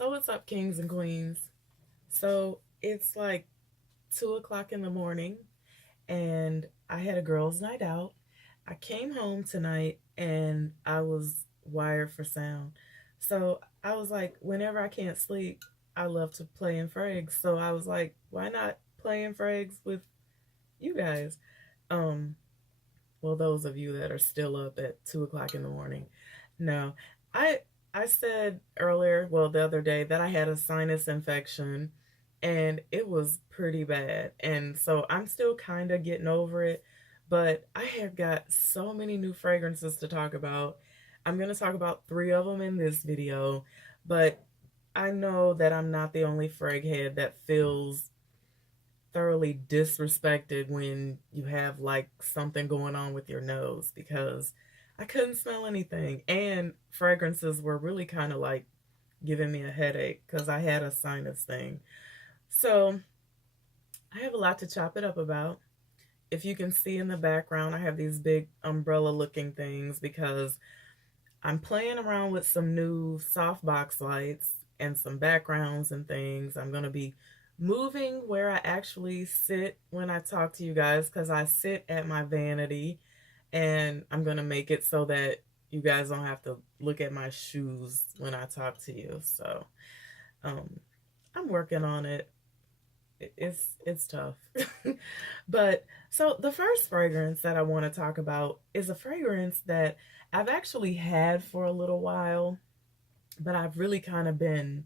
So what's up, kings and queens? So it's like 2 o'clock in the morning, and I had a girls' night out. I came home tonight, and I was wired for sound. So I was like, whenever I can't sleep, I love to play in frags. So I was like, why not play in frags with you guys? Um, well, those of you that are still up at 2 o'clock in the morning. No, I I said earlier, well, the other day, that I had a sinus infection, and it was pretty bad. And so I'm still kind of getting over it, but I have got so many new fragrances to talk about. I'm going to talk about three of them in this video, but I know that I'm not the only frag head that feels thoroughly disrespected when you have like something going on with your nose, because I couldn't smell anything, and fragrances were really kind of like giving me a headache because I had a sinus thing. So I have a lot to chop it up about. If you can see in the background, I have these big umbrella looking things because I'm playing around with some new softbox lights and some backgrounds and things. I'm going to be moving where I actually sit when I talk to you guys, because I sit at my vanity, and I'm going to make it so that you guys don't have to look at my shoes when I talk to you. So um, I'm working on it. It's tough. But so the first fragrance that I want to talk about is a fragrance that I've actually had for a little while, but I've really kind of been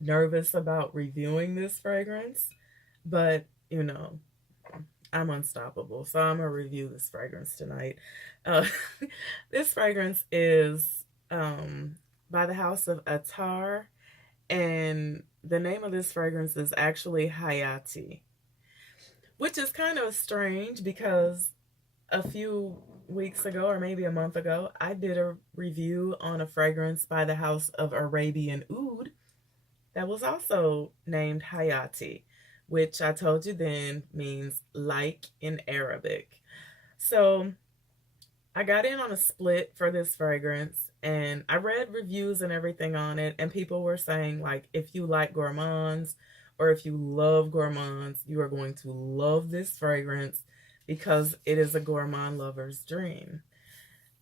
nervous about reviewing this fragrance. But I'm unstoppable, so I'm gonna review this fragrance tonight. uh, this fragrance is by the house of Attar, and the name of this fragrance is actually Hayati, which is kind of strange because a few weeks ago, or maybe a month ago, I did a review on a fragrance by the house of Arabian Oud that was also named Hayati, which I told you then means like in Arabic. So I got in on a split for this fragrance, and I read reviews and everything on it, and people were saying, like, if you like gourmands or if you love gourmands, you are going to love this fragrance because it is a gourmand lover's dream.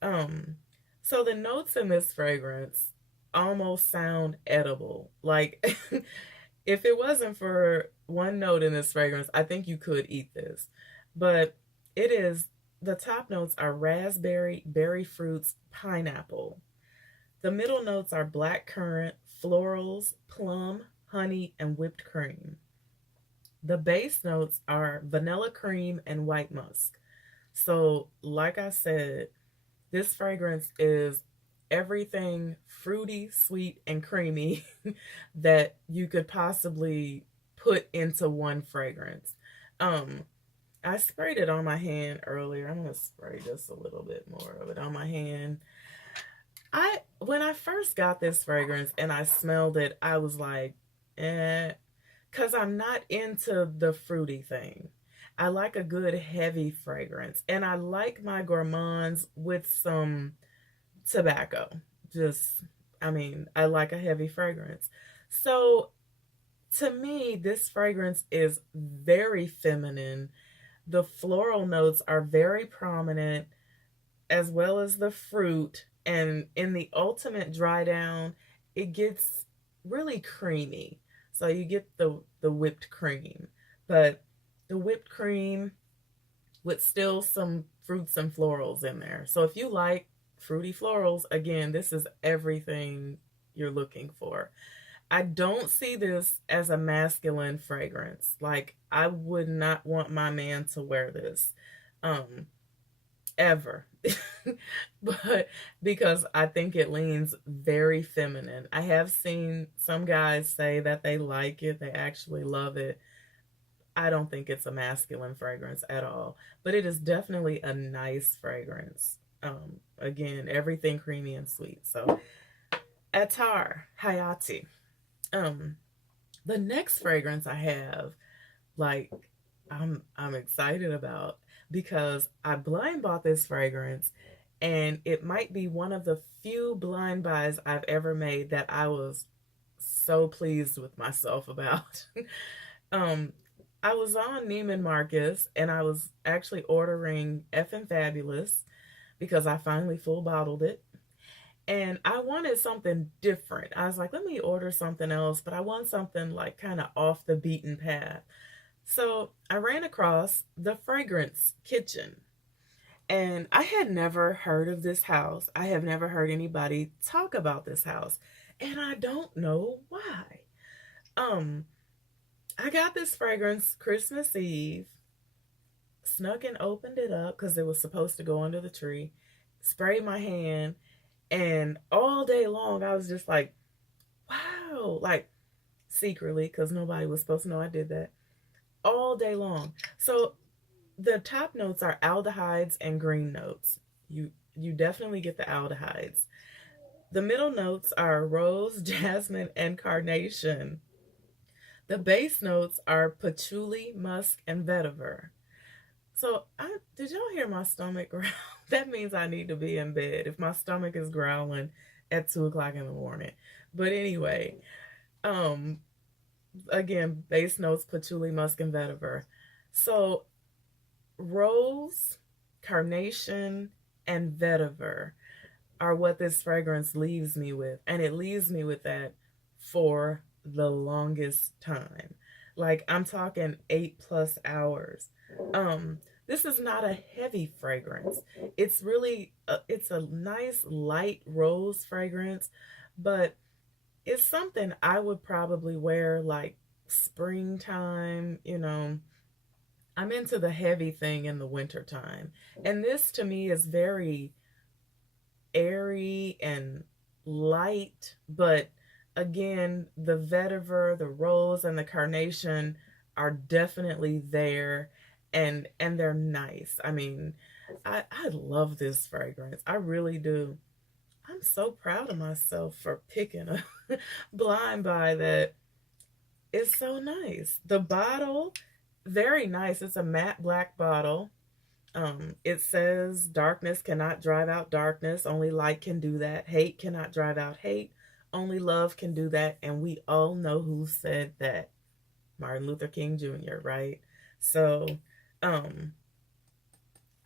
Um, so the notes in this fragrance almost sound edible. Like, if it wasn't for one note in this fragrance, I think you could eat this. But it is, the top notes are raspberry, berry fruits, pineapple. The middle notes are black currant, florals, plum, honey, and whipped cream. The base notes are vanilla cream and white musk. So, like I said, this fragrance is everything fruity, sweet, and creamy that you could possibly put into one fragrance. Um, I sprayed it on my hand earlier. I'm gonna spray just a little bit more of it on my hand. When I first got this fragrance and I smelled it, I was like, because I'm not into the fruity thing. I like a good heavy fragrance, and I like my gourmands with some tobacco. Just, I mean, I like a heavy fragrance. So to me, this fragrance is very feminine. The floral notes are very prominent, as well as the fruit. And in the ultimate dry down, it gets really creamy. So you get the whipped cream, but the whipped cream with still some fruits and florals in there. So if you like fruity florals, again, this is everything you're looking for. I don't see this as a masculine fragrance. Like, I would not want my man to wear this. Um, Ever. But because I think it leans very feminine. I have seen some guys say that they like it, they actually love it. I don't think it's a masculine fragrance at all, but it is definitely a nice fragrance. Again, everything creamy and sweet. So, Attar Hayati. Um, the next fragrance I have, like, I'm excited about, because I blind bought this fragrance, and it might be one of the few blind buys I've ever made that I was so pleased with myself about. um, I was on Neiman Marcus and I was actually ordering Effin' Fabulous because I finally full bottled it. And I wanted something different. I was like, let me order something else, but I want something like kind of off the beaten path. So I ran across the Fragrance Kitchen. And I had never heard of this house. I have never heard anybody talk about this house. And I don't know why. Um, I got this fragrance Christmas Eve, snuck and opened it up because it was supposed to go under the tree, sprayed my hand, and all day long I was just like, wow, like secretly, because nobody was supposed to know I did that, all day long. So the top notes are aldehydes and green notes. You definitely get the aldehydes. The middle notes are rose, jasmine, and carnation. The base notes are patchouli, musk, and vetiver. So, did y'all hear my stomach growl? That means I need to be in bed if my stomach is growling at 2 o'clock in the morning. But anyway, um, again, base notes, patchouli, musk, and vetiver. So, rose, carnation, and vetiver are what this fragrance leaves me with. And it leaves me with that for the longest time. Like I'm talking 8+ hours. This is not a heavy fragrance. It's really, it's a nice light rose fragrance, but it's something I would probably wear like springtime, you know. I'm into the heavy thing in the wintertime. And this to me is very airy and light, but again, the vetiver, the rose, and the carnation are definitely there, and they're nice. I mean, I love this fragrance. I really do. I'm so proud of myself for picking a blind buy that is so nice. The bottle, very nice. It's a matte black bottle. It says darkness cannot drive out darkness, only light can do that. Hate cannot drive out hate, only love can do that. And we all know who said that. Martin Luther King Jr., right? So, um,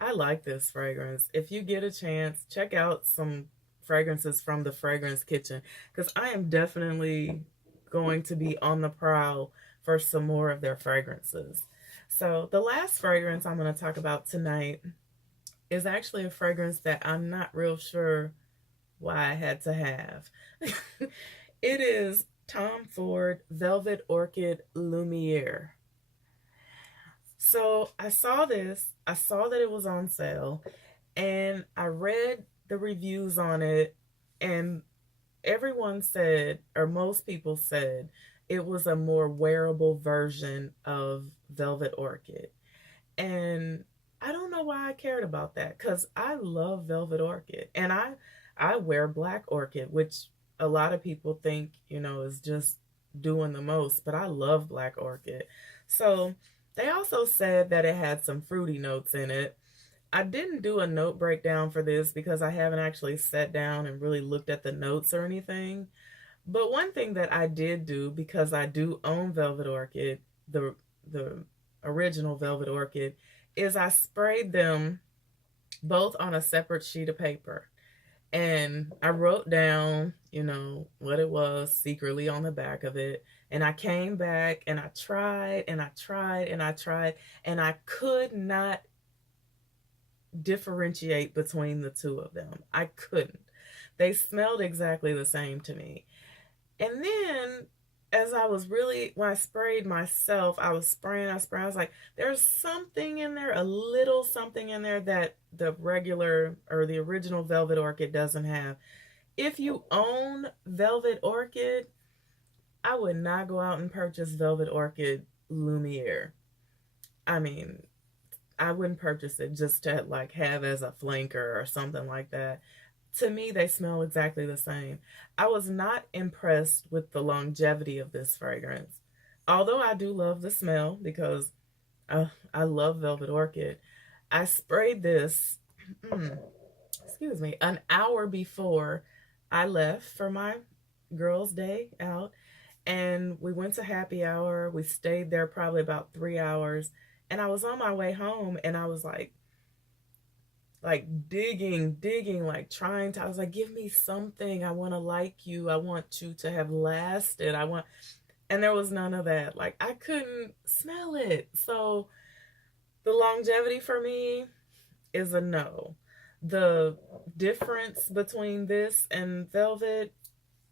I like this fragrance. If you get a chance, check out some fragrances from the Fragrance Kitchen because I am definitely going to be on the prowl for some more of their fragrances. So the last fragrance I'm going to talk about tonight is actually a fragrance that I'm not real sure why I had to have. It is Tom Ford Velvet Orchid Lumiere. So I saw this, I saw that it was on sale, and I read the reviews on it, and everyone said, or most people said, it was a more wearable version of Velvet Orchid. And I don't know why I cared about that because I love Velvet Orchid and I wear Black Orchid, which a lot of people think, you know, is just doing the most, but I love Black Orchid. So they also said that it had some fruity notes in it. I didn't do a note breakdown for this because I haven't actually sat down and really looked at the notes or anything. But one thing that I did do, because I do own Velvet Orchid, the original Velvet Orchid, is I sprayed them both on a separate sheet of paper. And I wrote down, you know, what it was secretly on the back of it. And I came back and I tried and I tried and I tried, and I could not differentiate between the two of them. I couldn't. They smelled exactly the same to me. And then as I was really, when I sprayed myself, I was spraying, I was like, there's something in there, a little something in there that the regular or the original Velvet Orchid doesn't have. If you own Velvet Orchid, I would not go out and purchase Velvet Orchid Lumiere. I mean, I wouldn't purchase it just to like have as a flanker or something like that. To me, they smell exactly the same. I was not impressed with the longevity of this fragrance. Although I do love the smell because I love Velvet Orchid. I sprayed this, excuse me, an hour before I left for my girls' day out, and we went to happy hour. We stayed there probably about 3 hours, and I was on my way home, and I was like digging, like trying to. I was like, give me something. I want to like you. I want you to have lasted. And there was none of that. Like I couldn't smell it. So the longevity for me is a no. The difference between this and velvet,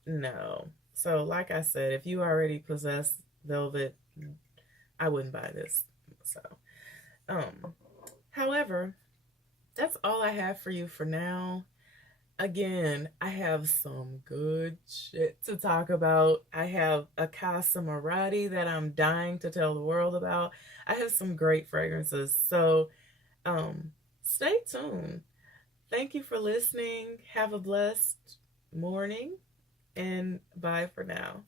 no. So, like I said, if you already possess velvet, I wouldn't buy this. So, um, however, that's all I have for you for now. Again, I have some good shit to talk about. I have a Casa Marati that I'm dying to tell the world about. I have some great fragrances. So, stay tuned. Thank you for listening. Have a blessed morning and bye for now.